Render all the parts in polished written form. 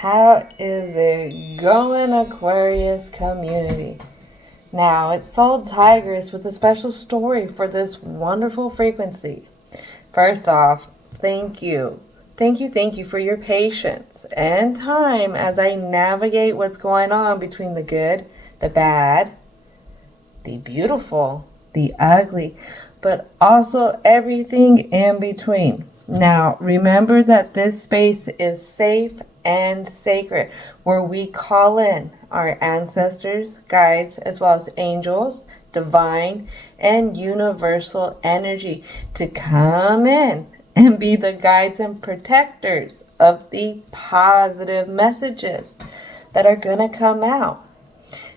How is it going, Aquarius community? Now, it's Soul Tigress with a special story for this wonderful frequency. First off, thank you. Thank you for your patience and time as I navigate what's going on between the good, the bad, the beautiful, the ugly, but also everything in between. Now, remember that this space is safe and sacred, where we call in our ancestors, guides, as well as angels, divine, and universal energy to come in and be the guides and protectors of the positive messages that are going to come out.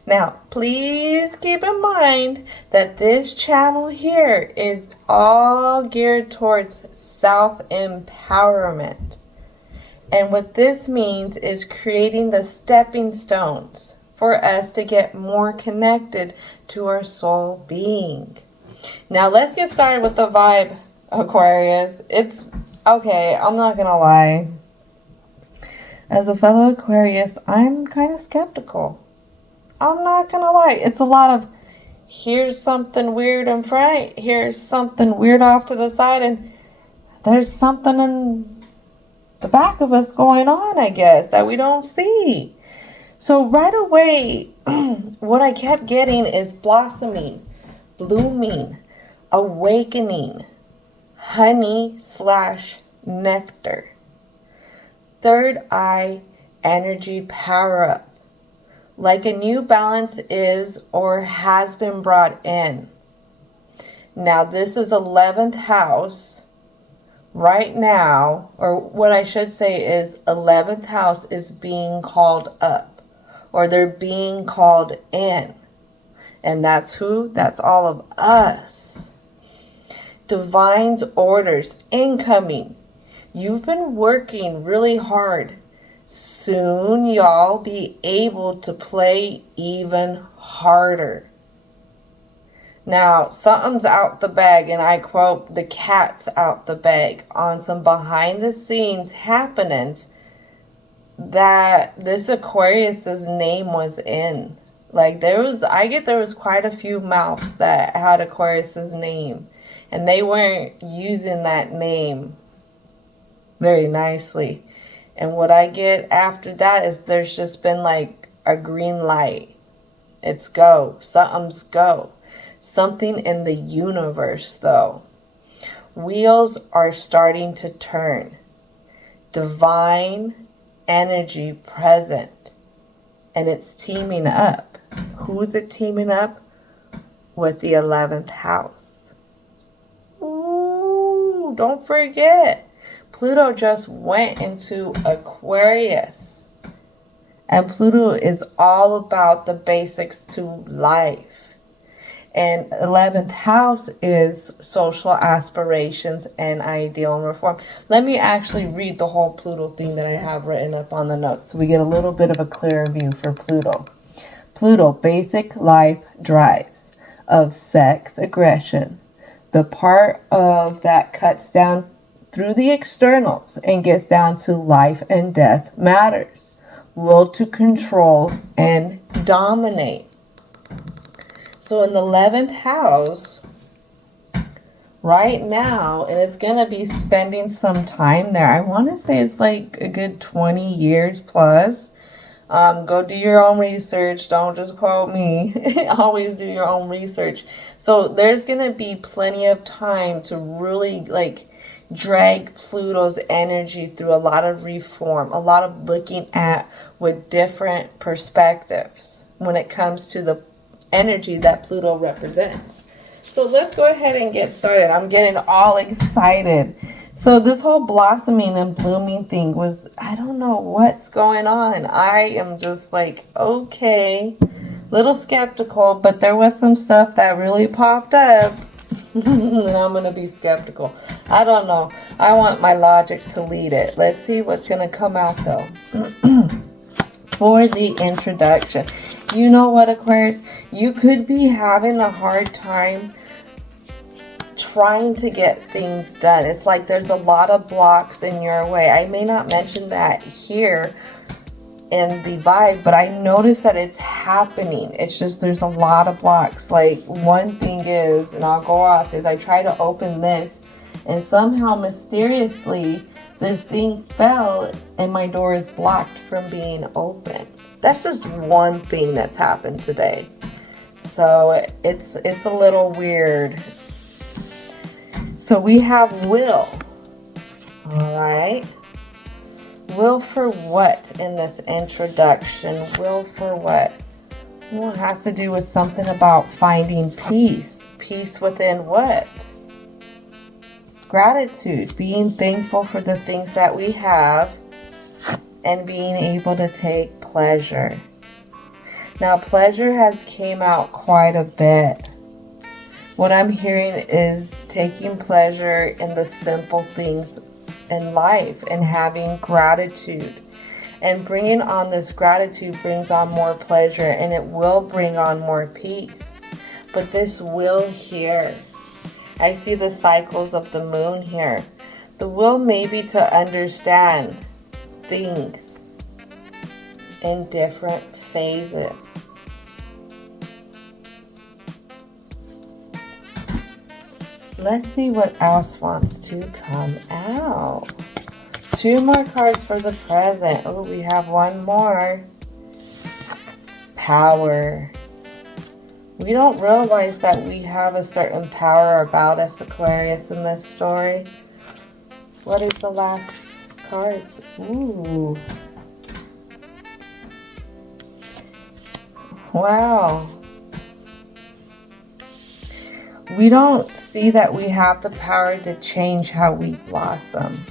Now, please keep in mind that this channel here is all geared towards self-empowerment. And what this means is creating the stepping stones for us to get more connected to our soul being. Now, let's get started with the vibe, Aquarius. It's okay, I'm not gonna lie. As a fellow Aquarius, I'm kind of skeptical. I'm not gonna lie. It's a lot of here's something weird in front, here's something weird off to the side, and there's something in the back of us going on, I guess, that we don't see. So right away, what I kept getting is blossoming, blooming, awakening, honey/nectar. Third eye energy power up. Like a new balance is or has been brought in. Now this is 11th house right now, or what I should say is 11th house is being called up, or they're being called in. And that's who? That's all of us. Divine's orders incoming. You've been working really hard. Soon y'all be able to play even harder. Now, something's out the bag, and I quote, the cat's out the bag on some behind the scenes happenings that this Aquarius's name was in. Like there was quite a few mouths that had Aquarius's name, and they weren't using that name very nicely. And what I get after that is there's just been like a green light. It's go. Something's go. Something in the universe, though. Wheels are starting to turn. Divine energy present. And it's teaming up. Who's it teaming up? With the 11th house. Ooh, don't forget. Pluto just went into Aquarius. And Pluto is all about the basics to life. And 11th house is social aspirations and ideal and reform. Let me actually read the whole Pluto thing that I have written up on the notes so we get a little bit of a clearer view for Pluto. Pluto, basic life drives of sex aggression. The part of that cuts down through the externals and gets down to life and death matters. Will to control and dominate. So in the 11th house, right now, and it's going to be spending some time there. I want to say it's like a good 20 years plus. Go do your own research. Don't just quote me. Always do your own research. So there's going to be plenty of time to really drag Pluto's energy through a lot of reform, a lot of looking at with different perspectives when it comes to the energy that Pluto represents. So let's go ahead and get started. I'm getting all excited. So this whole blossoming and blooming thing was, I don't know what's going on. I am just like, okay, little skeptical, but there was some stuff that really popped up. And I'm going to be skeptical. I don't know. I want my logic to lead it. Let's see what's going to come out though. For the introduction. You know what, Aquarius? You could be having a hard time trying to get things done. It's like there's a lot of blocks in your way. I may not mention that here in the vibe, but I noticed that it's happening. It's just there's a lot of blocks. Like, one thing is, and I'll go off, is I try to open this, and somehow mysteriously this thing fell and my door is blocked from being open. That's just one thing that's happened today. So it's a little weird. So we have will. All right. Will for what in this introduction? Will for what? Well, it has to do with something about finding peace. Peace within what? Gratitude. Being thankful for the things that we have and being able to take pleasure. Now, pleasure has came out quite a bit. What I'm hearing is taking pleasure in the simple things in life and having gratitude. And bringing on this gratitude brings on more pleasure, and it will bring on more peace. But this will here, I see the cycles of the moon here. The will may be to understand things in different phases. Let's see what else wants to come out. 2 more cards for the present. Oh, we have one more. Power. We don't realize that we have a certain power about us, Aquarius, in this story. What is the last cards? Ooh. Wow. We don't see that we have the power to change how we blossom.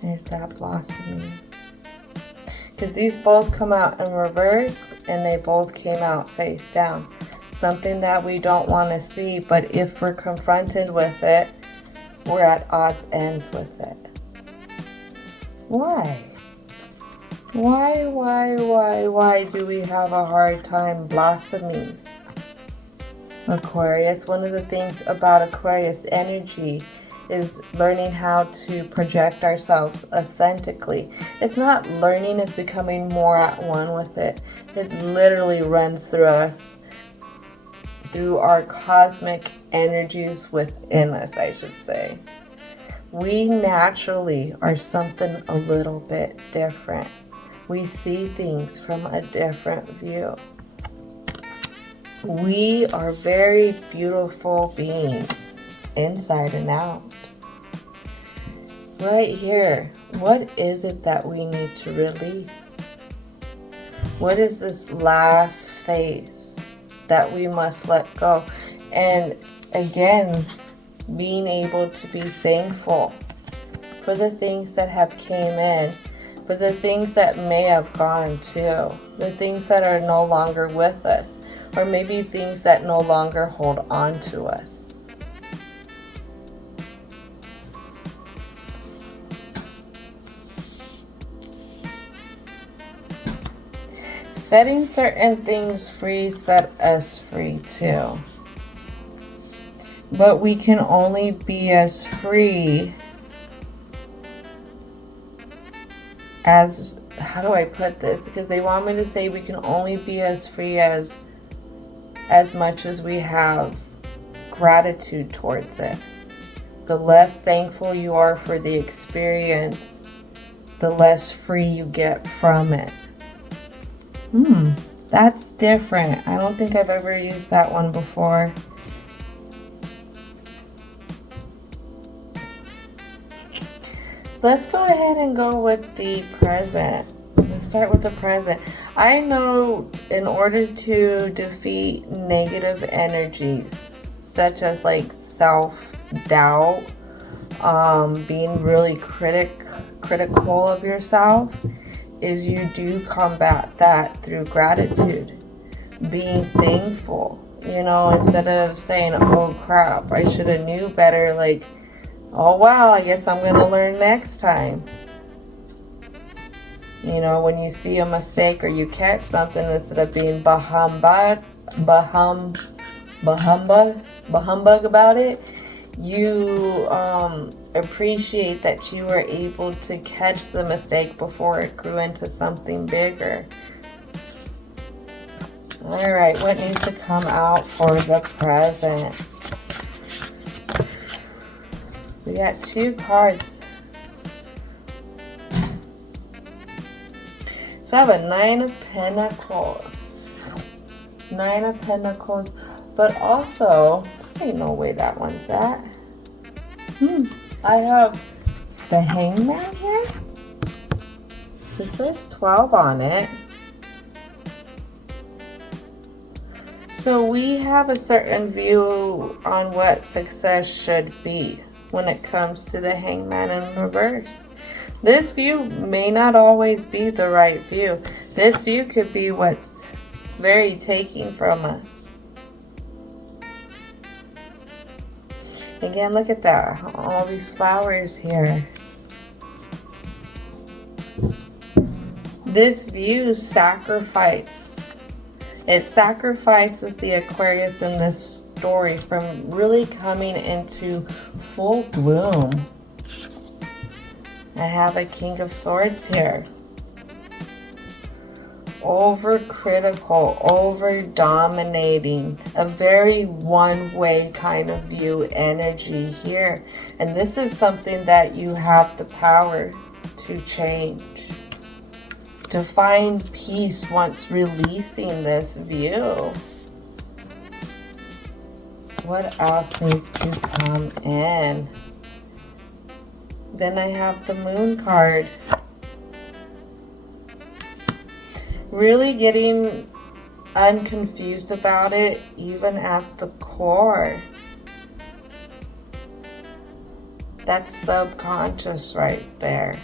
There's that blossoming. Because these both come out in reverse and they both came out face down. Something that we don't want to see, but if we're confronted with it, we're at odds ends with it. Why? Why do we have a hard time blossoming? Aquarius, one of the things about Aquarius energy is learning how to project ourselves authentically. It's not learning, it's becoming more at one with it. It literally runs through us, through our cosmic energies within us, I should say. We naturally are something a little bit different. We see things from a different view. We are very beautiful beings, inside and out. Right here, what is it that we need to release? What is this last phase that we must let go? And again, being able to be thankful for the things that have came in, for the things that may have gone too, the things that are no longer with us, or maybe things that no longer hold on to us. Setting certain things free set us free too. But we can only be as free as, how do I put this? Because they want me to say we can only be as free as much as we have gratitude towards it. The less thankful you are for the experience, the less free you get from it. That's different. I don't think I've ever used that one before. Let's go ahead and go with the present. Let's start with the present. I know in order to defeat negative energies, such as like self-doubt, being really critical of yourself, is you do combat that through gratitude, being thankful. You know, instead of saying, oh crap, I should have knew better, like, oh wow, I guess I'm going to learn next time. You know, when you see a mistake or you catch something, instead of being bahumbug about it, You appreciate that you were able to catch the mistake before it grew into something bigger. All right, what needs to come out for the present? We got 2 cards. So I have a 9 of Pentacles. 9 of Pentacles, but also, this ain't no way that one's that. I have the Hangman here. This says 12 on it. So we have a certain view on what success should be when it comes to the Hangman in reverse. This view may not always be the right view. This view could be what's very taking from us. Again, look at that. All these flowers here. This view sacrifice. It sacrifices the Aquarius in this story from really coming into full bloom. I have a King of Swords here. Over critical, over dominating, a very one-way kind of view energy here. And this is something that you have the power to change. To find peace once releasing this view. What else needs to come in? Then I have the Moon card. Really getting unconfused about it, even at the core. That's subconscious right there.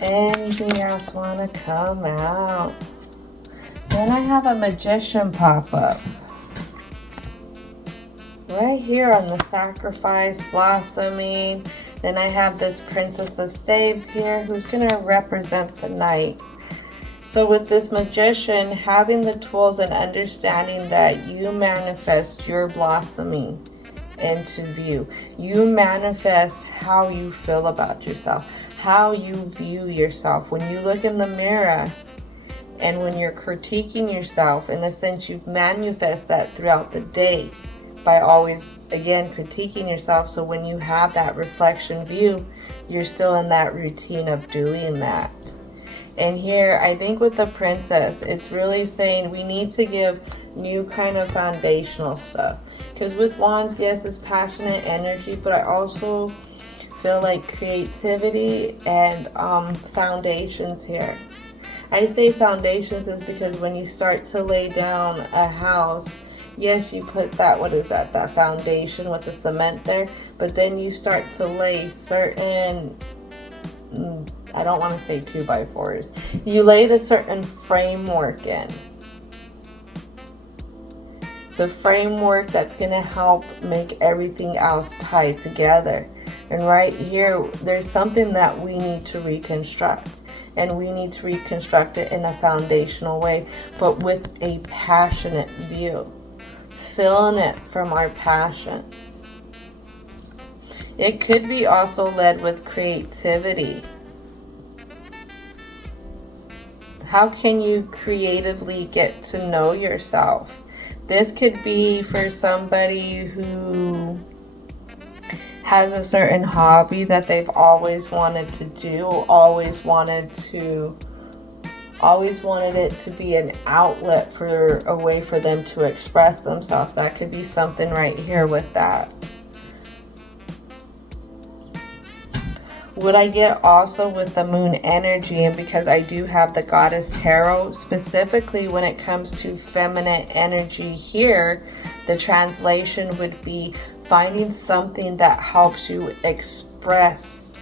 Anything else want to come out? Then I have a Magician pop up. Right here on the sacrifice, blossoming. Then I have this Princess of Staves here who's going to represent the Knight. So with this Magician, having the tools and understanding that you manifest your blossoming into view. You manifest how you feel about yourself, how you view yourself. When you look in the mirror and when you're critiquing yourself, in a sense, you manifest that throughout the day by always, again, critiquing yourself. So when you have that reflection view, you're still in that routine of doing that. And here, I think with the Princess, it's really saying we need to give new kind of foundational stuff. Because with Wands, yes, it's passionate energy, but I also feel like creativity and foundations here. I say foundations is because when you start to lay down a house, yes, you put that, what is that, that foundation with the cement there, but then you start to lay certain, I don't want to say 2x4s. You lay the certain framework in. The framework that's going to help make everything else tie together. And right here, there's something that we need to reconstruct. And we need to reconstruct it in a foundational way, but with a passionate view. Filling it from our passions. It could be also led with creativity. How can you creatively get to know yourself? This could be for somebody who has a certain hobby that they've always wanted to do, always wanted it to be an outlet, for a way for them to express themselves. That could be something right here with that. What I get also with the Moon energy, and because I do have the Goddess Tarot, specifically when it comes to feminine energy here, the translation would be finding something that helps you express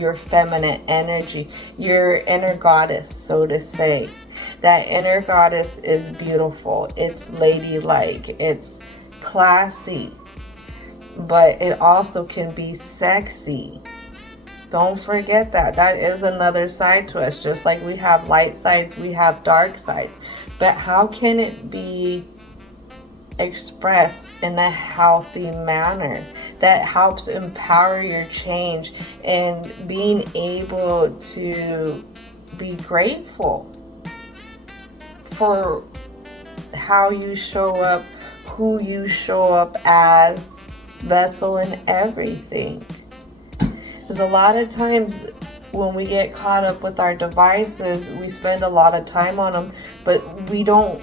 your feminine energy, your inner goddess, so to say. That inner goddess is beautiful, it's ladylike, it's classy, but it also can be sexy. Don't forget that. That is another side to us. Just like we have light sides, we have dark sides. But how can it be expressed in a healthy manner that helps empower your change and being able to be grateful for how you show up, who you show up as, vessel, and everything. Because a lot of times when we get caught up with our devices, we spend a lot of time on them, but we don't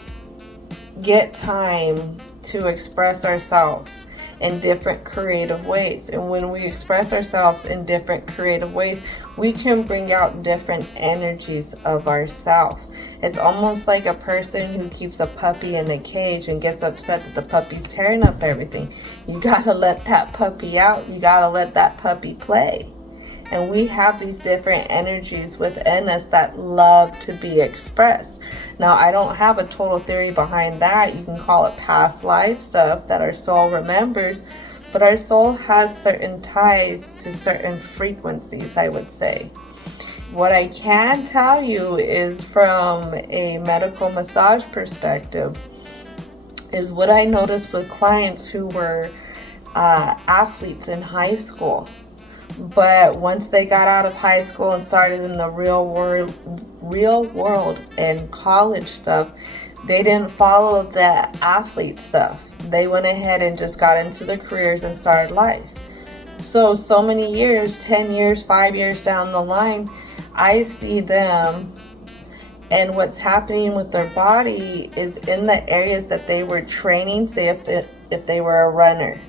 get time to express ourselves in different creative ways. And when we express ourselves in different creative ways, we can bring out different energies of ourselves. It's almost like a person who keeps a puppy in a cage and gets upset that the puppy's tearing up everything. You gotta let that puppy out. You gotta let that puppy play. And we have these different energies within us that love to be expressed. Now, I don't have a total theory behind that. You can call it past life stuff that our soul remembers, but our soul has certain ties to certain frequencies, I would say. What I can tell you is from a medical massage perspective is what I noticed with clients who were athletes in high school. But once they got out of high school and started in the real world and college stuff, they didn't follow the athlete stuff. They went ahead and just got into their careers and started life. So many years, 10 years, 5 years down the line, I see them and what's happening with their body is in the areas that they were training. Say if they were a runner.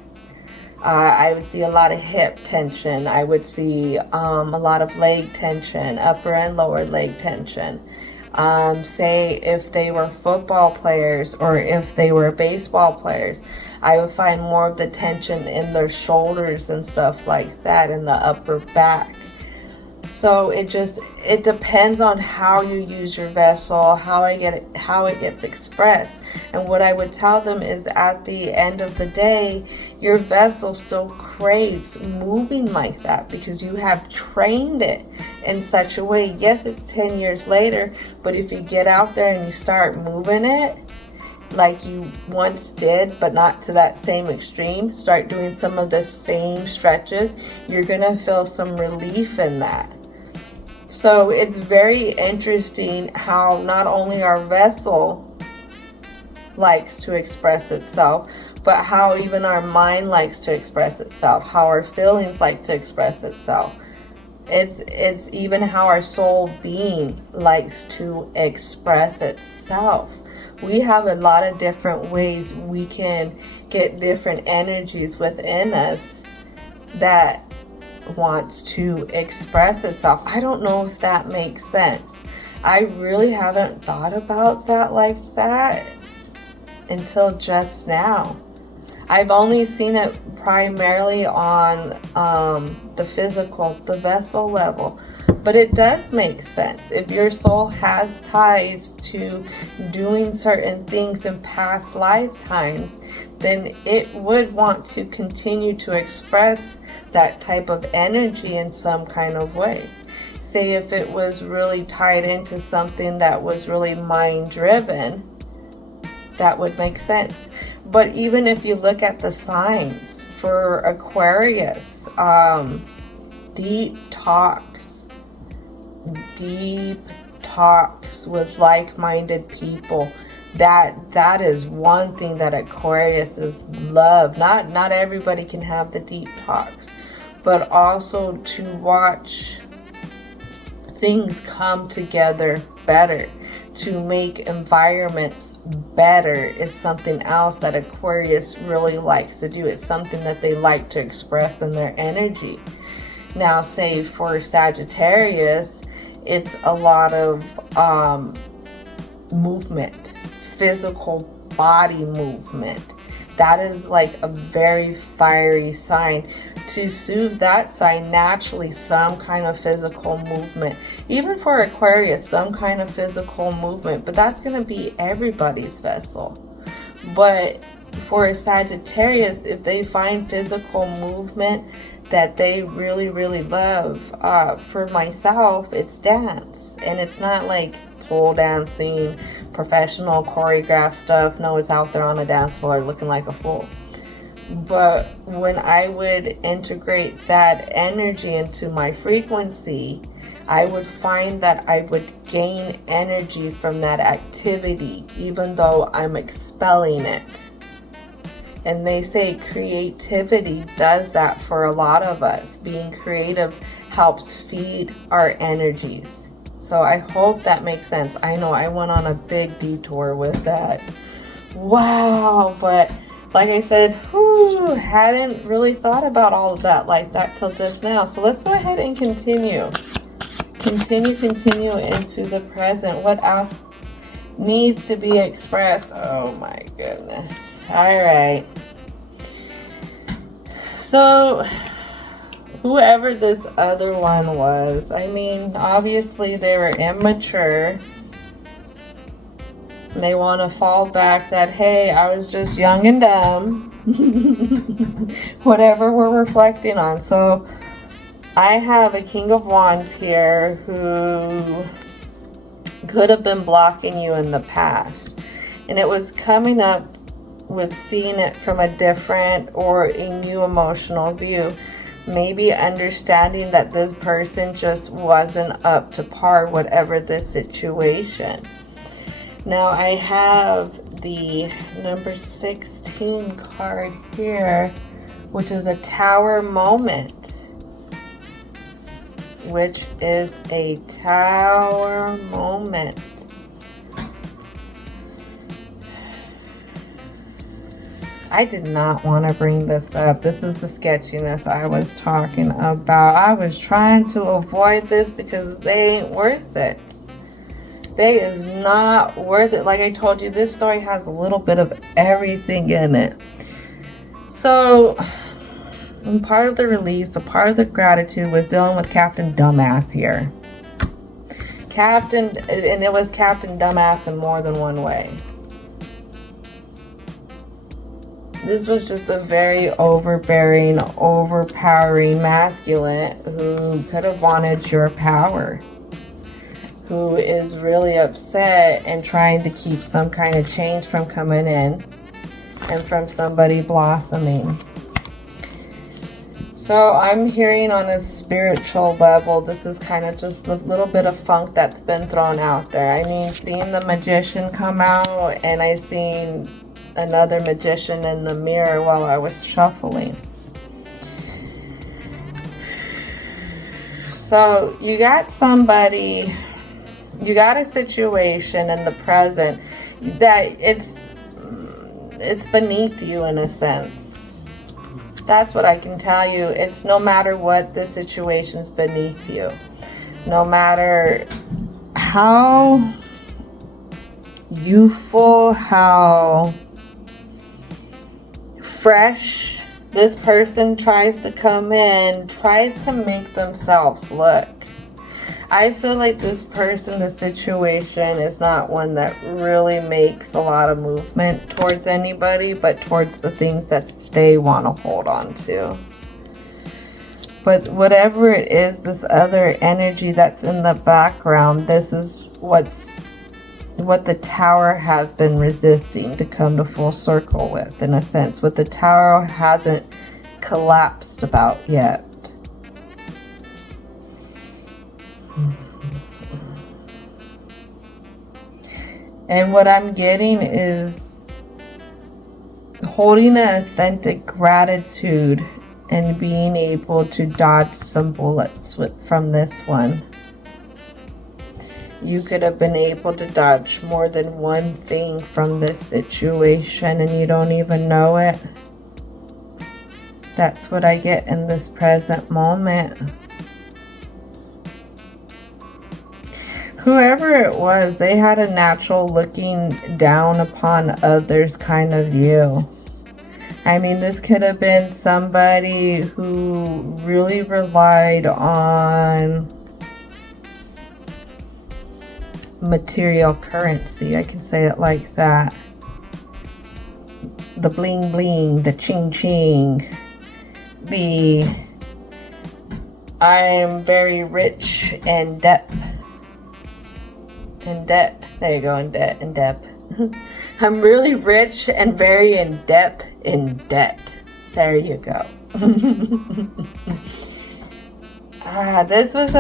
I would see a lot of hip tension. I would see a lot of leg tension, upper and lower leg tension. Say if they were football players or if they were baseball players, I would find more of the tension in their shoulders and stuff like that, in the upper back. So it depends on how you use your vessel, how it gets expressed. And what I would tell them is at the end of the day, your vessel still craves moving like that because you have trained it in such a way. Yes, it's 10 years later, but if you get out there and you start moving it like you once did, but not to that same extreme, start doing some of the same stretches, you're gonna feel some relief in that. So it's very interesting how not only our vessel likes to express itself, but how even our mind likes to express itself, how our feelings like to express itself. It's even how our soul being likes to express itself. We have a lot of different ways we can get different energies within us that wants to express itself. I don't know if that makes sense. I really haven't thought about that like that until just now. I've only seen it primarily on the physical, the vessel level. But it does make sense. If your soul has ties to doing certain things in past lifetimes, then it would want to continue to express that type of energy in some kind of way. Say if it was really tied into something that was really mind-driven, that would make sense. But even if you look at the signs for Aquarius, deep talks with like-minded people, that is one thing that Aquariuses love. Not everybody can have the deep talks, but also to watch things come together better, to make environments better is something else that Aquarius really likes to do. It's something that they like to express in their energy. Now, say for Sagittarius, it's a lot of movement, physical body movement. That is like a very fiery sign. To soothe that sign, naturally some kind of physical movement. Even for Aquarius, some kind of physical movement, but that's going to be everybody's vessel. But for Sagittarius, if they find physical movement that they really, really love, for myself, it's dance. And it's not like pole dancing, professional choreographed stuff. No, it's out there on a dance floor looking like a fool. But when I would integrate that energy into my frequency, I would find that I would gain energy from that activity, even though I'm expelling it. And they say creativity does that for a lot of us. Being creative helps feed our energies. So I hope that makes sense. I know I went on a big detour with that. Wow, but like I said, hadn't really thought about all of that like that till just now. So let's go ahead and continue. Continue into the present. What else needs to be expressed? Oh my goodness. All right. So whoever this other one was, I mean, obviously they were immature. They want to fall back that, hey, I was just young and dumb. Whatever we're reflecting on. So I have a King of Wands here who could have been blocking you in the past. And it was coming up with seeing it from a different or a new emotional view. Maybe understanding that this person just wasn't up to par, whatever the situation. Now I have the number 16 card here, which is a Tower moment. Which is a Tower moment. I did not want to bring this up. This is the sketchiness I was talking about. I was trying to avoid this because they ain't worth it. They is not worth it. Like I told you, this story has a little bit of everything in it. So, part of the release, a part of the gratitude was dealing with Captain Dumbass here. And it was Captain Dumbass in more than one way. This was just a very overbearing, overpowering masculine who could have wanted your power. Who is really upset and trying to keep some kind of change from coming in and from somebody blossoming. So I'm hearing on a spiritual level, this is kind of just a little bit of funk that's been thrown out there. I mean, seeing the Magician come out, and I seen another Magician in the mirror while I was shuffling. So you got somebody, you got a situation in the present that it's beneath you in a sense. That's what I can tell you. It's no matter what, the situation's beneath you. No matter how youthful, how fresh this person tries to come in, tries to make themselves look. I feel like this person, the situation, is not one that really makes a lot of movement towards anybody, but towards the things that they want to hold on to. But whatever it is, this other energy that's in the background, this is what the Tower has been resisting to come to full circle with, in a sense. What the Tower hasn't collapsed about yet. And what I'm getting is holding an authentic gratitude and being able to dodge some bullets from this one. You could have been able to dodge more than one thing from this situation and you don't even know it. That's what I get in this present moment. Whoever it was, they had a natural looking down upon others kind of view. I mean, this could have been somebody who really relied on material currency. I can say it like that. The bling bling, the ching ching, the I am very rich in debt In debt. There you go, in debt, in debt. I'm really rich and very in debt, in debt. There you go. This was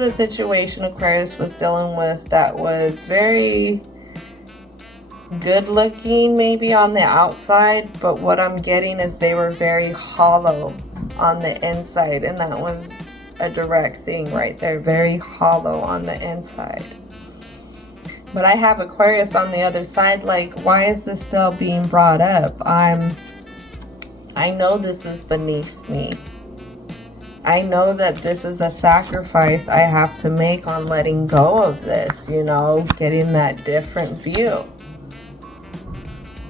a situation Aquarius was dealing with that was very good looking maybe on the outside, but what I'm getting is they were very hollow on the inside, and that was a direct thing right there, very hollow on the inside. But I have Aquarius on the other side, like, why is this still being brought up? I know this is beneath me. I know that this is a sacrifice I have to make on letting go of this, you know, getting that different view.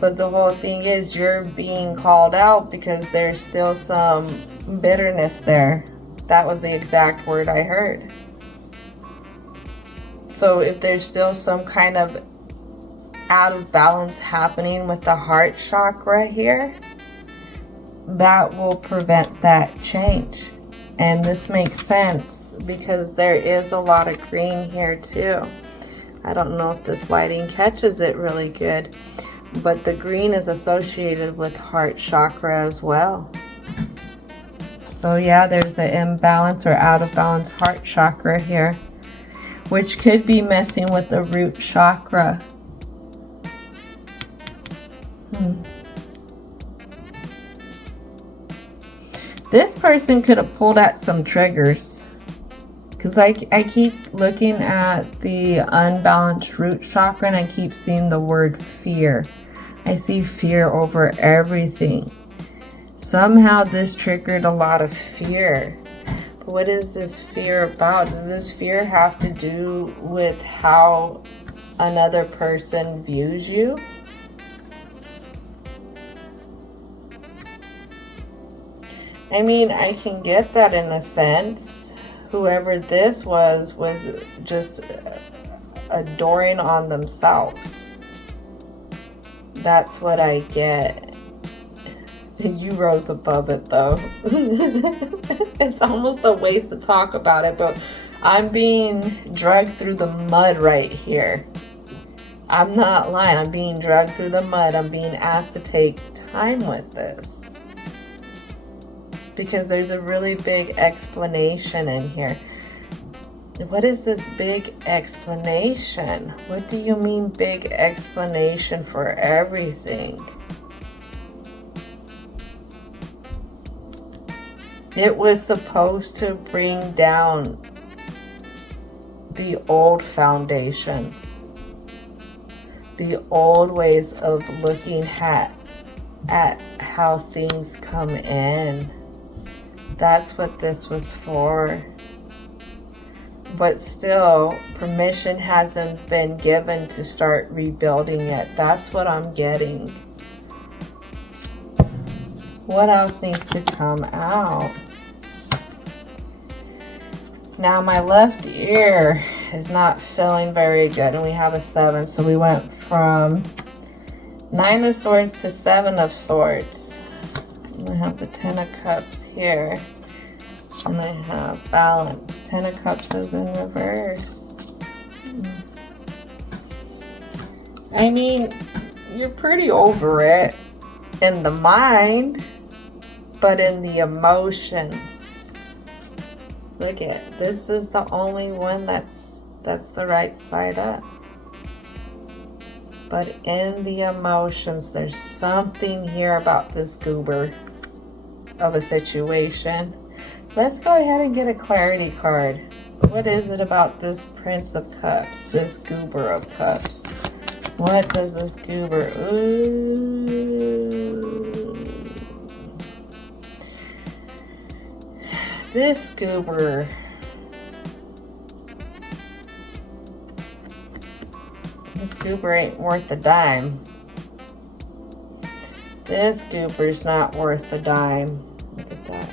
But the whole thing is you're being called out because there's still some bitterness there. That was the exact word I heard. So if there's still some kind of out of balance happening with the heart chakra here, that will prevent that change. And this makes sense because there is a lot of green here too. I don't know if this lighting catches it really good, but the green is associated with heart chakra as well. So yeah, there's an imbalance or out of balance heart chakra here, which could be messing with the root chakra. This person could have pulled at some triggers, because I keep looking at the unbalanced root chakra and I keep seeing the word fear. I see fear over everything. Somehow this triggered a lot of fear. But what is this fear about? Does this fear have to do with how another person views you? I mean, I can get that in a sense. Whoever this was just adoring on themselves. That's what I get. You rose above it though. It's almost a waste to talk about it, but I'm being dragged through the mud right here. I'm not lying. I'm being dragged through the mud. I'm being asked to take time with this. Because there's a really big explanation in here. What is this big explanation? What do you mean big explanation for everything? It was supposed to bring down the old foundations, the old ways of looking at how things come in. That's what this was for. But still, permission hasn't been given to start rebuilding it. That's what I'm getting. What else needs to come out? Now my left ear is not feeling very good, and we have a 7, so we went from 9 of Swords to 7 of Swords. I have the 10 of Cups here, and I have balance. 10 of Cups is in reverse. I mean, you're pretty over it in the mind, but in the emotions, look at this is the only one that's the right side up. But in the emotions, there's something here about this goober of a situation. Let's go ahead and get a clarity card. What is it about this Prince of Cups, this goober of cups? What does this goober... Ooh. This goober... This goober ain't worth a dime. This goober's not worth a dime. Look at that.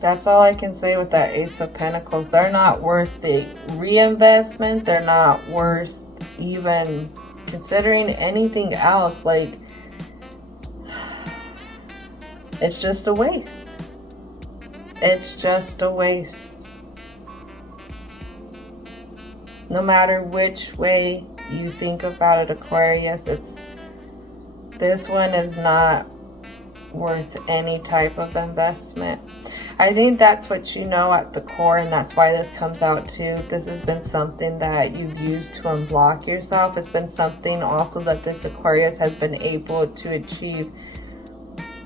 That's all I can say with that Ace of Pentacles. They're not worth the reinvestment. They're not worth even considering anything else. Like, it's just a waste. It's just a waste. No matter which way you think about it, Aquarius, this one is not worth any type of investment. I think that's what you know at the core, and that's why this comes out too. This has been something that you've used to unblock yourself. It's been something also that this Aquarius has been able to achieve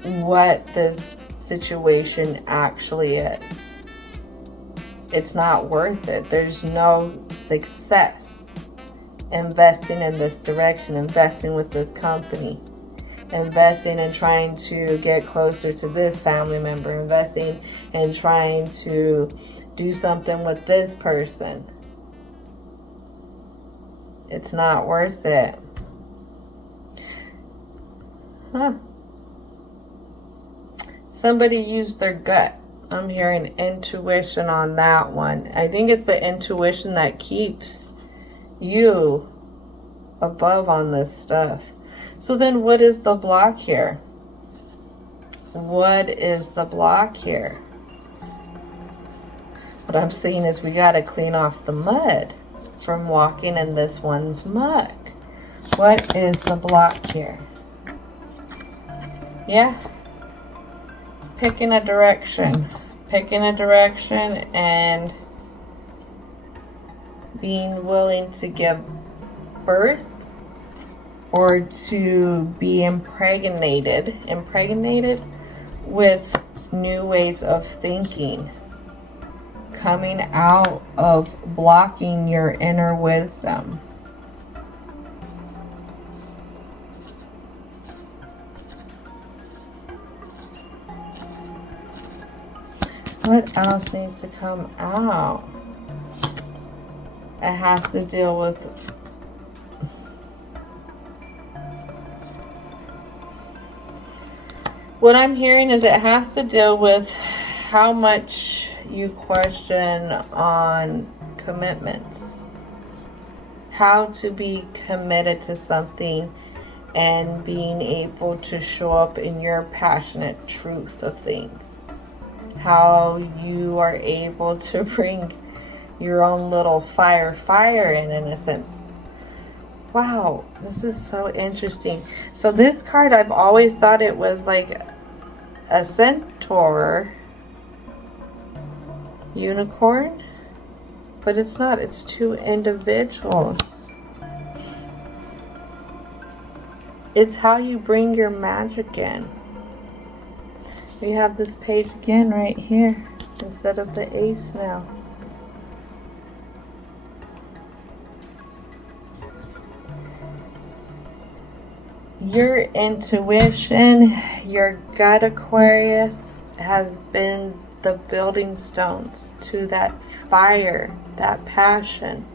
what this situation actually is. It's not worth it. There's no success investing in this direction, investing with this company, investing and trying to get closer to this family member, investing and trying to do something with this person. It's not worth it. Somebody used their gut. I'm hearing intuition on that one. I think it's the intuition that keeps you above on this stuff. So then what is the block here? What is the block here? What I'm seeing is we got to clean off the mud from walking in this one's muck. What is the block here? Yeah. It's picking a direction. Picking a direction and being willing to give birth or to be impregnated with new ways of thinking, coming out of blocking your inner wisdom. What else needs to come out? It has to deal with what I'm hearing is it has to deal with how much you question on commitments. How to be committed to something and being able to show up in your passionate truth of things. How you are able to bring your own little fire in a sense. Wow, this is so interesting. So this card, I've always thought it was like a centaur, unicorn, but it's not. It's two individuals. It's how you bring your magic in. We have this page again right here instead of the ace now. Your intuition, your gut, Aquarius, has been the building stones to that fire, that passion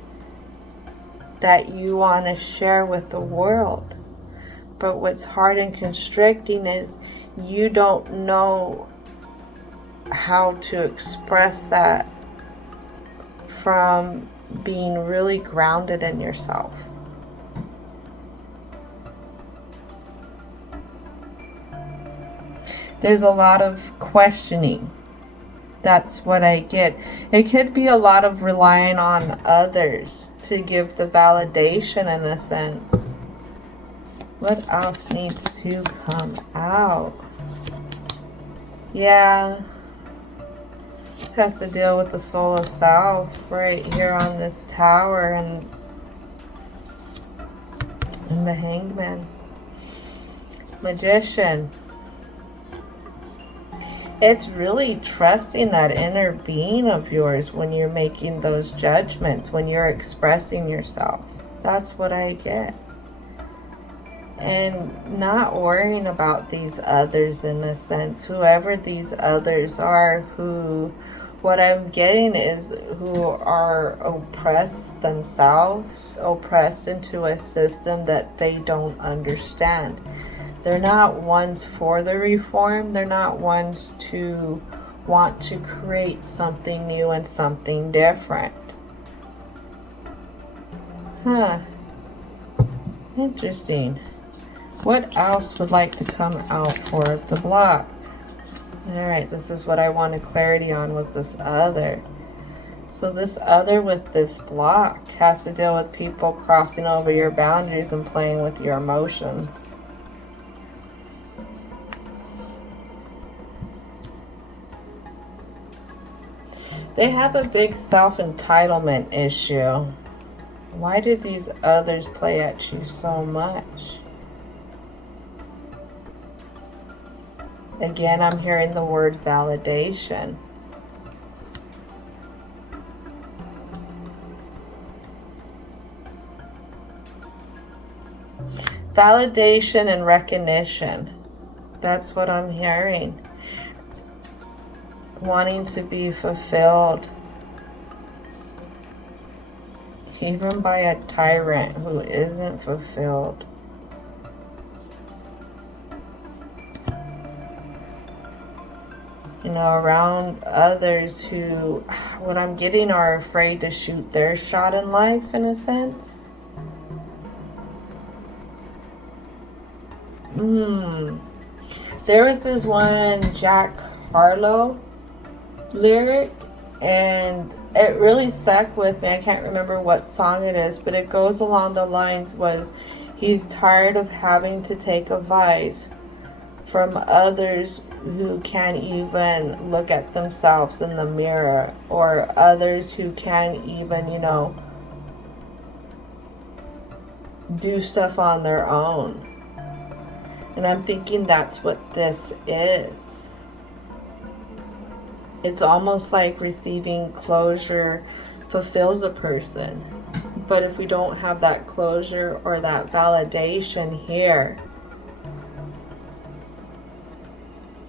that you want to share with the world. But what's hard and constricting is you don't know how to express that from being really grounded in yourself. There's a lot of questioning. That's what I get. It could be a lot of relying on others to give the validation in a sense. What else needs to come out? Yeah. It has to deal with the soul of self right here on this tower and the hangman. Magician. It's really trusting that inner being of yours when you're making those judgments, when you're expressing yourself. That's what I get. And not worrying about these others in a sense. Whoever these others are, what I'm getting is who are oppressed themselves, oppressed into a system that they don't understand. They're not ones for the reform. They're not ones to want to create something new and something different. Interesting. What else would like to come out for the block? Alright, this is what I wanted clarity on, was this other. So this other with this block has to deal with people crossing over your boundaries and playing with your emotions. They have a big self-entitlement issue. Why do these others play at you so much? Again, I'm hearing the word validation. Validation and recognition. That's what I'm hearing. Wanting to be fulfilled. Even by a tyrant who isn't fulfilled. You know, around others who, what I'm getting, are afraid to shoot their shot in life, in a sense. There was this one Jack Harlow lyric, and it really stuck with me. I can't remember what song it is, but it goes along the lines was, he's tired of having to take advice from others who can't even look at themselves in the mirror, or others who can't even, you know, do stuff on their own. And I'm thinking that's what this is. It's almost like receiving closure fulfills a person. But if we don't have that closure or that validation here,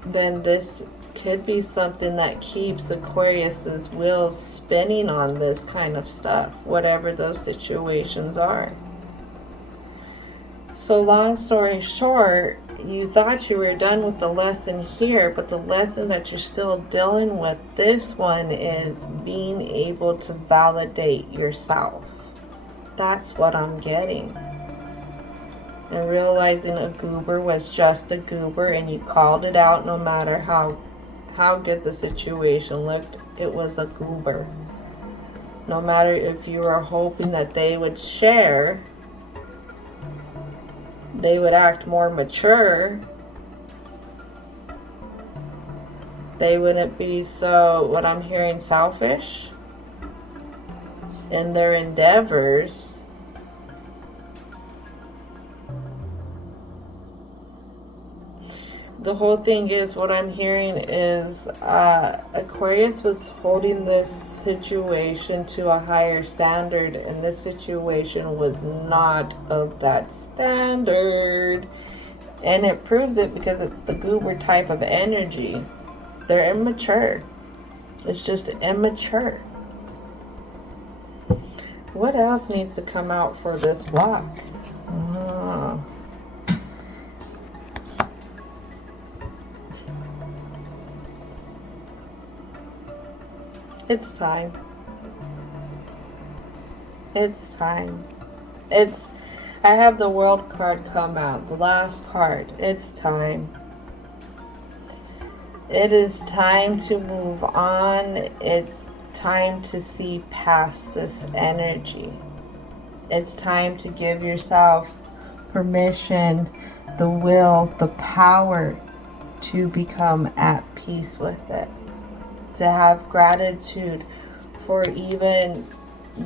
then this could be something that keeps Aquarius's wheels spinning on this kind of stuff, whatever those situations are. So long story short, you thought you were done with the lesson here, but the lesson that you're still dealing with, this one, is being able to validate yourself. That's what I'm getting. And realizing a goober was just a goober, and you called it out no matter how good the situation looked. It was a goober. No matter if you were hoping that they would share, they would act more mature, they wouldn't be so, what I'm hearing, selfish in their endeavors. The whole thing is, what I'm hearing is Aquarius was holding this situation to a higher standard, and this situation was not of that standard. And it proves it because it's the goober type of energy. They're immature. It's just immature. What else needs to come out for this block? It's time. It's time. I have the World card come out, the last card. It's time. It is time to move on. It's time to see past this energy. It's time to give yourself permission, the will, the power to become at peace with it. To have gratitude for even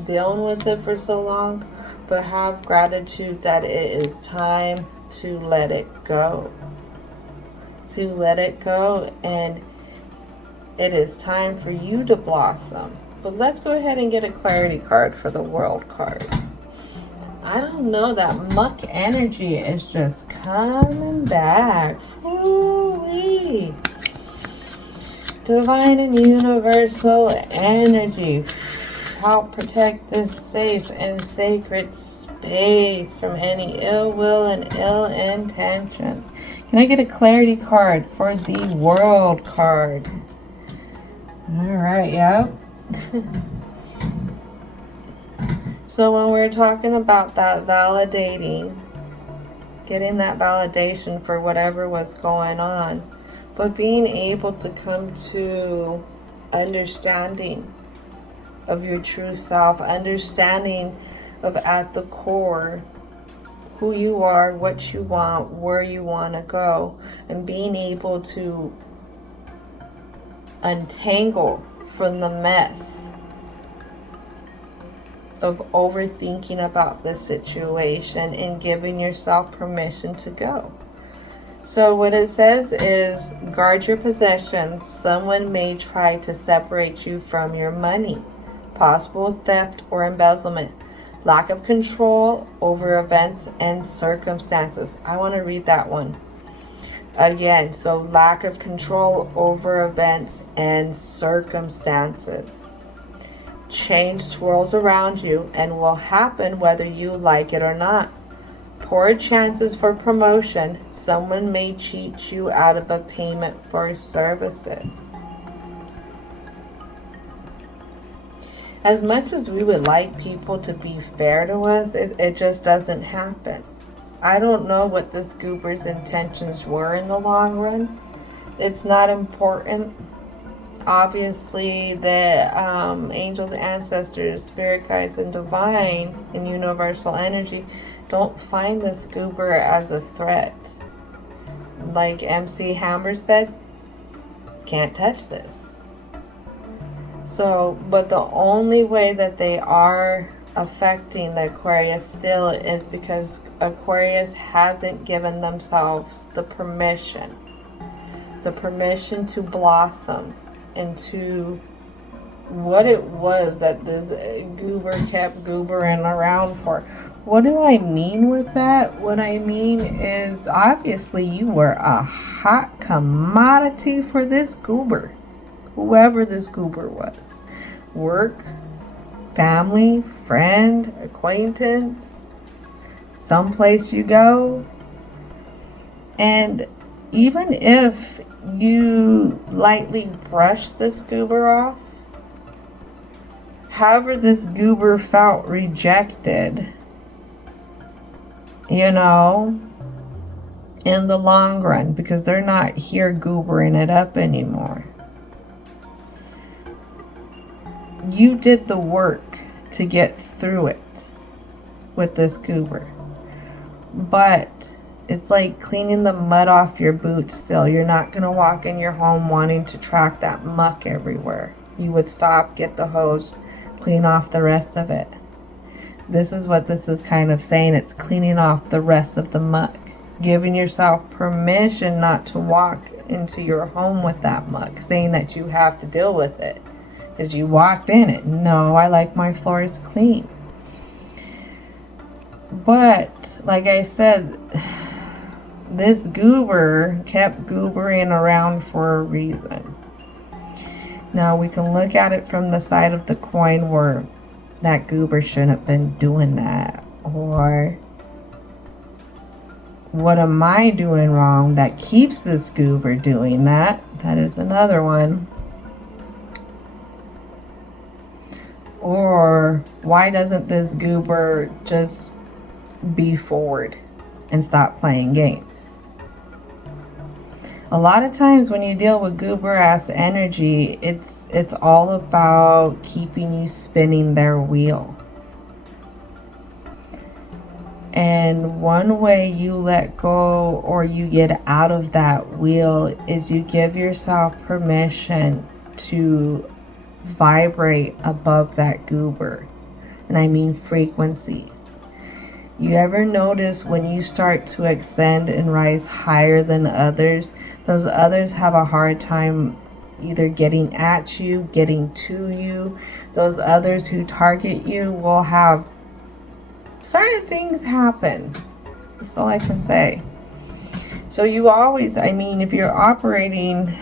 dealing with it for so long, but have gratitude that it is time to let it go. To let it go, and it is time for you to blossom. But let's go ahead and get a clarity card for the World card. I don't know, that muck energy is just coming back. Woo-wee. Divine and universal energy, help protect this safe and sacred space from any ill will and ill intentions. Can I get a clarity card for the World card? Alright, yep. So when we're talking about that validating, getting that validation for whatever was going on, but being able to come to understanding of your true self, understanding of at the core who you are, what you want, where you want to go, and being able to untangle from the mess of overthinking about the situation and giving yourself permission to go. So what it says is, guard your possessions. Someone may try to separate you from your money. Possible theft or embezzlement. Lack of control over events and circumstances. I want to read that one again. So lack of control over events and circumstances. Change swirls around you and will happen whether you like it or not. Poor chances for promotion. Someone may cheat you out of a payment for services. As much as we would like people to be fair to us, it just doesn't happen. I don't know what this goober's intentions were in the long run. It's not important. Obviously, the angels, ancestors, spirit guides, and divine and universal energy don't find this goober as a threat. Like MC Hammer said, can't touch this. So, but the only way that they are affecting the Aquarius still is because Aquarius hasn't given themselves the permission to blossom into what it was that this goober kept goobering around for. What do I mean with that? What I mean is, obviously you were a hot commodity for this goober. Whoever this goober was. Work, family, friend, acquaintance, someplace you go. And even if you lightly brush this goober off, however this goober felt rejected, in the long run, because they're not here goobering it up anymore. You did the work to get through it with this goober. But it's like cleaning the mud off your boots still. You're not going to walk in your home wanting to track that muck everywhere. You would stop, get the hose, clean off the rest of it. This is what this is kind of saying. It's cleaning off the rest of the muck. Giving yourself permission not to walk into your home with that muck. Saying that you have to deal with it. Because you walked in it. No, I like my floors clean. But, like I said, this goober kept goobering around for a reason. Now, we can look at it from the side of the coin where that goober shouldn't have been doing that. Or, what am I doing wrong that keeps this goober doing that? That is another one. Or, why doesn't this goober just be forward and stop playing games? A lot of times when you deal with goober ass energy, it's all about keeping you spinning their wheel. And one way you let go or you get out of that wheel is you give yourself permission to vibrate above that goober. And I mean frequencies. You ever notice when you start to ascend and rise higher than others, those others have a hard time either getting at you, getting to you. Those others who target you will have certain things happen. That's all I can say. So you always, if you're operating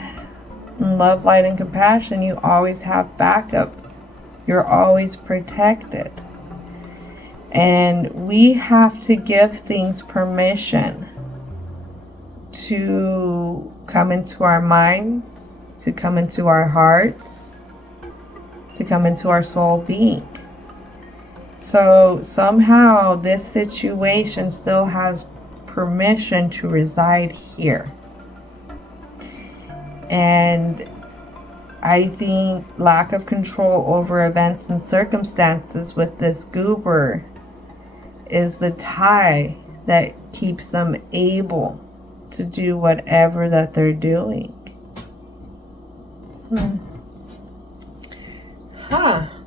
in love, light, and compassion, you always have backup. You're always protected. And we have to give things permission to come into our minds, to come into our hearts, to come into our soul being. So somehow this situation still has permission to reside here. And I think lack of control over events and circumstances with this goober is the tie that keeps them able to do whatever that they're doing.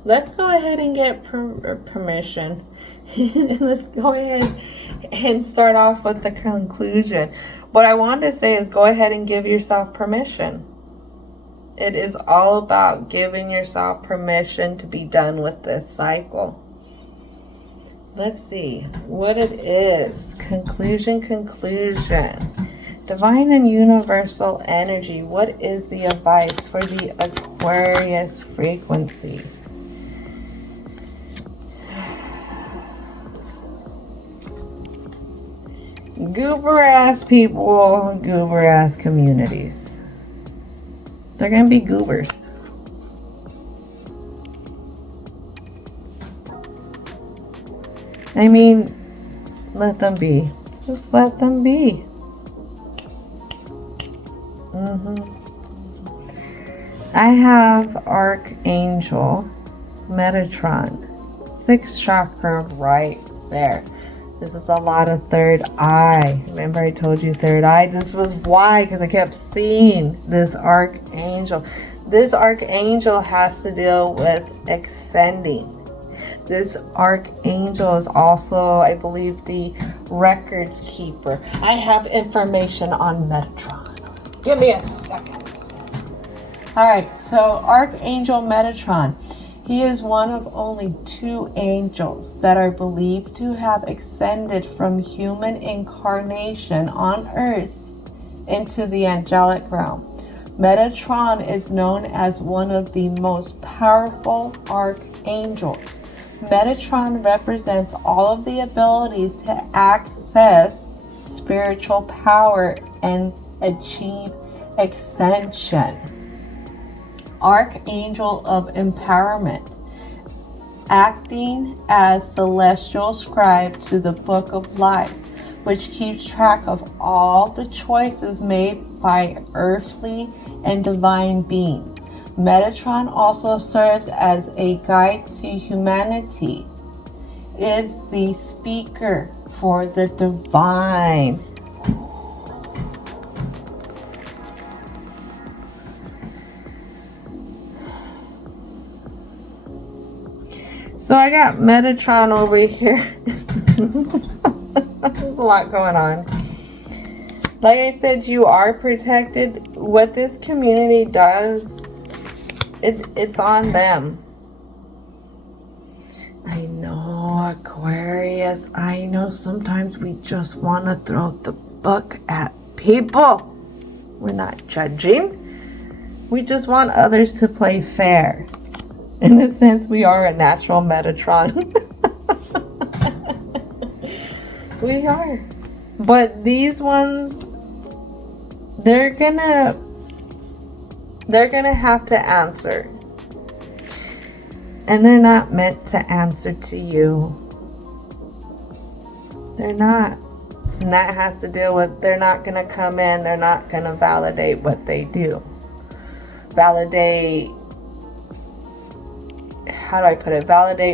Let's go ahead and get permission. Let's go ahead and start off with the conclusion. What I want to say is go ahead and give yourself permission. It is all about giving yourself permission to be done with this cycle. Let's see what it is. Conclusion. Divine and universal energy. What is the advice for the Aquarius frequency? Goober ass people, goober ass communities. They're gonna be goobers. I mean, let them be. Just let them be. I have Archangel Metatron, 6th chakra right there. This is a lot of third eye. Remember I told you third eye? This was why, because I kept seeing this archangel. This archangel has to deal with ascending. This archangel is also, I believe, the records keeper. I have information on Metatron. Give me a second. Alright, so Archangel Metatron. He is one of only 2 angels that are believed to have ascended from human incarnation on earth into the angelic realm. Metatron is known as one of the most powerful archangels. Metatron represents all of the abilities to access spiritual power and achieve ascension. Archangel of empowerment, acting as celestial scribe to the book of life, which keeps track of all the choices made by earthly and divine beings. Metatron also serves as a guide to humanity, is the speaker for the divine. So I got Metatron over here. There's a lot going on. Like I said, you are protected. What this community does, it's on them. I know, Aquarius. I know sometimes we just want to throw the book at people. We're not judging. We just want others to play fair. In a sense, we are a natural Metatron. We are. But these ones, they're gonna have to answer. And they're not meant to answer to you. They're not. And that has to deal with, they're not gonna come in, they're not gonna validate what they do. Validate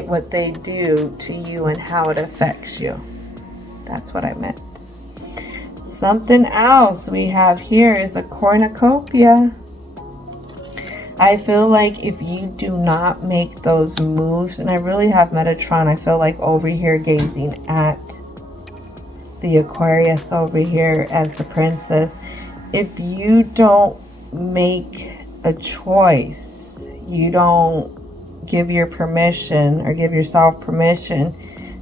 what they do to you and how it affects you. That's what I meant. Something else we have here is a cornucopia. I feel like if you do not make those moves, and I really have Metatron, I feel like over here gazing at the Aquarius over here as the princess. If you don't make a choice, you don't give your permission or give yourself permission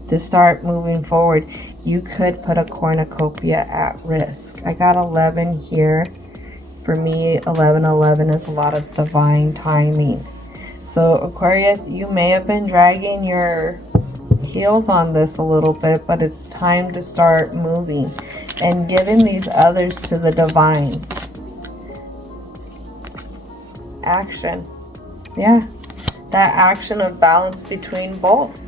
to start moving forward, you could put a cornucopia at risk. I got 11 here. For me, 1111 is a lot of divine timing. So Aquarius, you may have been dragging your heels on this a little bit, but it's time to start moving and giving these others to the divine. Action. Yeah. That action of balance between both,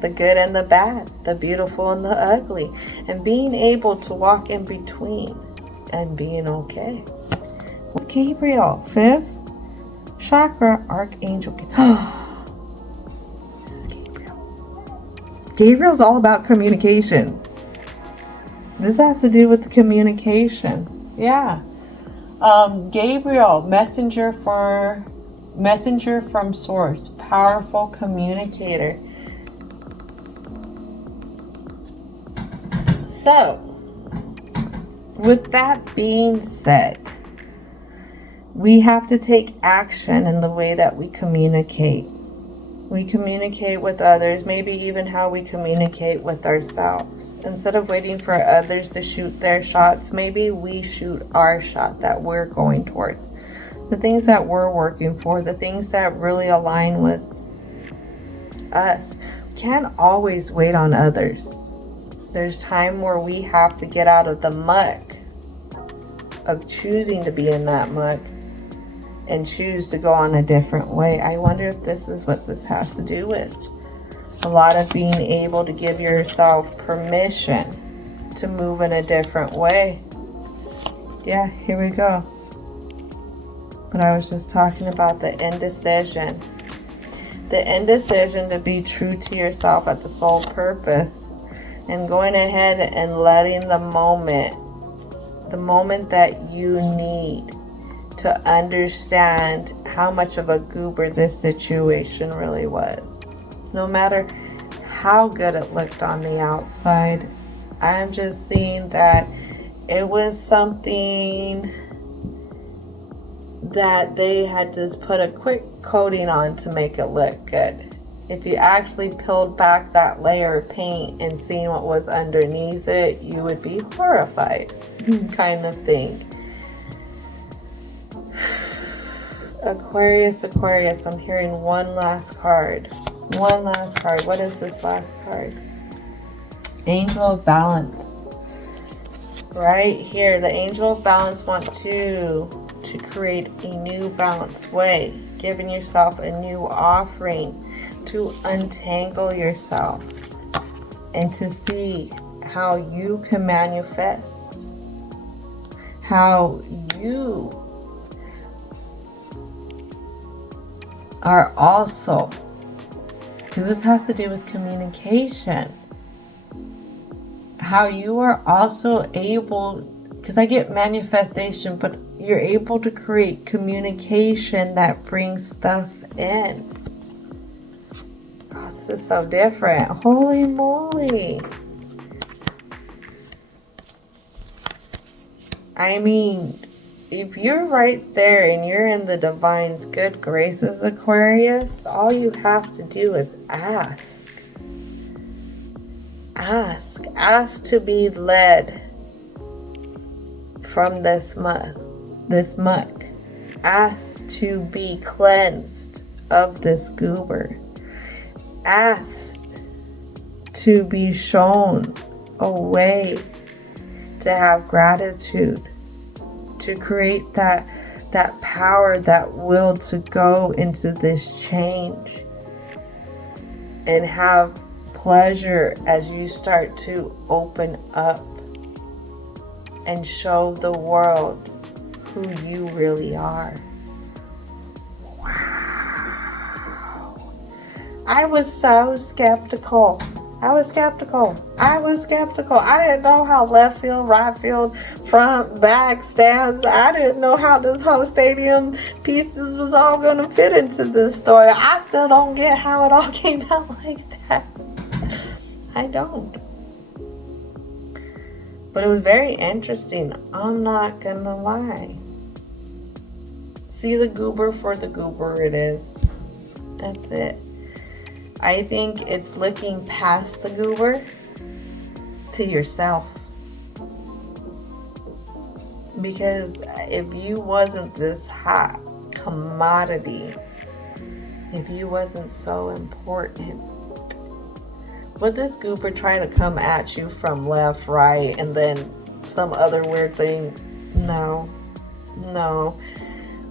the good and the bad, the beautiful and the ugly, and being able to walk in between and being okay. It's Gabriel, 5th chakra, Archangel. This is Gabriel. Gabriel's all about communication. This has to do with the communication. Yeah. Gabriel, messenger from source, powerful communicator. So, with that being said, we have to take action in the way that we communicate. We communicate with others, maybe even how we communicate with ourselves. Instead of waiting for others to shoot their shots, maybe we shoot our shot that we're going towards. The things that we're working for, the things that really align with us. We can't always wait on others. There's time where we have to get out of the muck of choosing to be in that muck and choose to go on a different way. I wonder if this is what this has to do with. A lot of being able to give yourself permission to move in a different way. Yeah, here we go. But I was just talking about the indecision. The indecision to be true to yourself at the sole purpose. And going ahead and letting the moment that you need to understand how much of a goober this situation really was. No matter how good it looked on the outside, I'm just seeing that it was something that they had just put a quick coating on to make it look good. If you actually peeled back that layer of paint and seen what was underneath it, you would be horrified, kind of thing. Aquarius, I'm hearing one last card. One last card. What is this last card? Angel of Balance. Right here, the Angel of Balance wants you to create a new balanced way, giving yourself a new offering to untangle yourself and to see how you can manifest, how you are also, because this has to do with communication, how you are also able, because I get manifestation, but you're able to create communication that brings stuff in. Oh, this is so different. Holy moly. I mean, if you're right there and you're in the divine's good graces, Aquarius, all you have to do is ask. Ask to be led from this muck. Ask to be cleansed of this goober. Ask to be shown a way to have gratitude, to create that power, that will to go into this change and have pleasure as you start to open up and show the world who you really are. Wow. I was so skeptical. I didn't know how left field, right field, front, back, stands. I didn't know how this whole stadium pieces was all going to fit into this story. I still don't get how it all came out like that. I don't. But it was very interesting. I'm not going to lie. See the goober for the goober it is. That's it. I think it's looking past the goober to yourself. Because if you wasn't this hot commodity, if you wasn't so important, would this goober try to come at you from left, right, and then some other weird thing? No.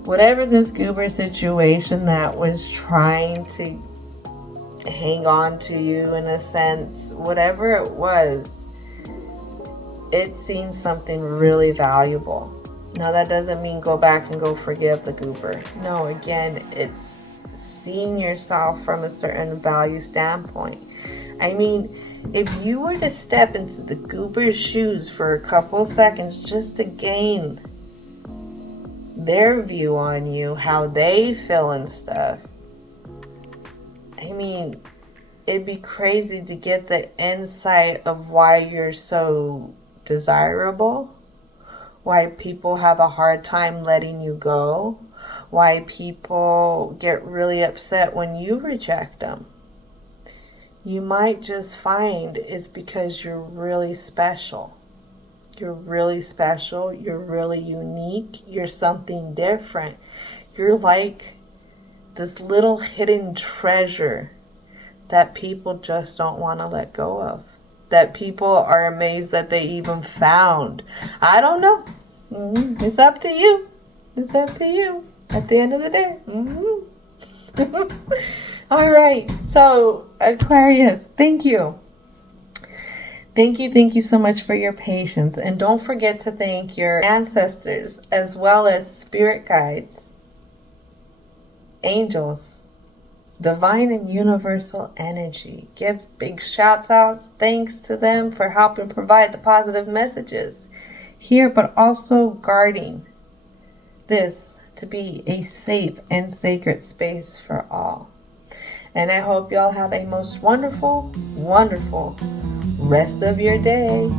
Whatever this goober situation that was trying to hang on to you in a sense, whatever it was, it seen something really valuable Now, that doesn't mean go back and go forgive the goober. No, again, it's seeing yourself from a certain value standpoint. I mean, if you were to step into the goober's shoes for a couple seconds just to gain their view on you, how they feel and stuff, I mean, it'd be crazy to get the insight of why you're so desirable, why people have a hard time letting you go, why people get really upset when you reject them. You might just find it's because you're really special. You're really special. You're really unique. You're something different. You're like this little hidden treasure that people just don't want to let go of. That people are amazed that they even found. I don't know. It's up to you. It's up to you at the end of the day. All right. So, Aquarius, thank you. Thank you so much for your patience. And don't forget to thank your ancestors as well as spirit guides, angels, divine and universal energy. Give big shouts outs, thanks to them for helping provide the positive messages here, but also guarding this to be a safe and sacred space for all. And I hope y'all have a most wonderful, wonderful rest of your day.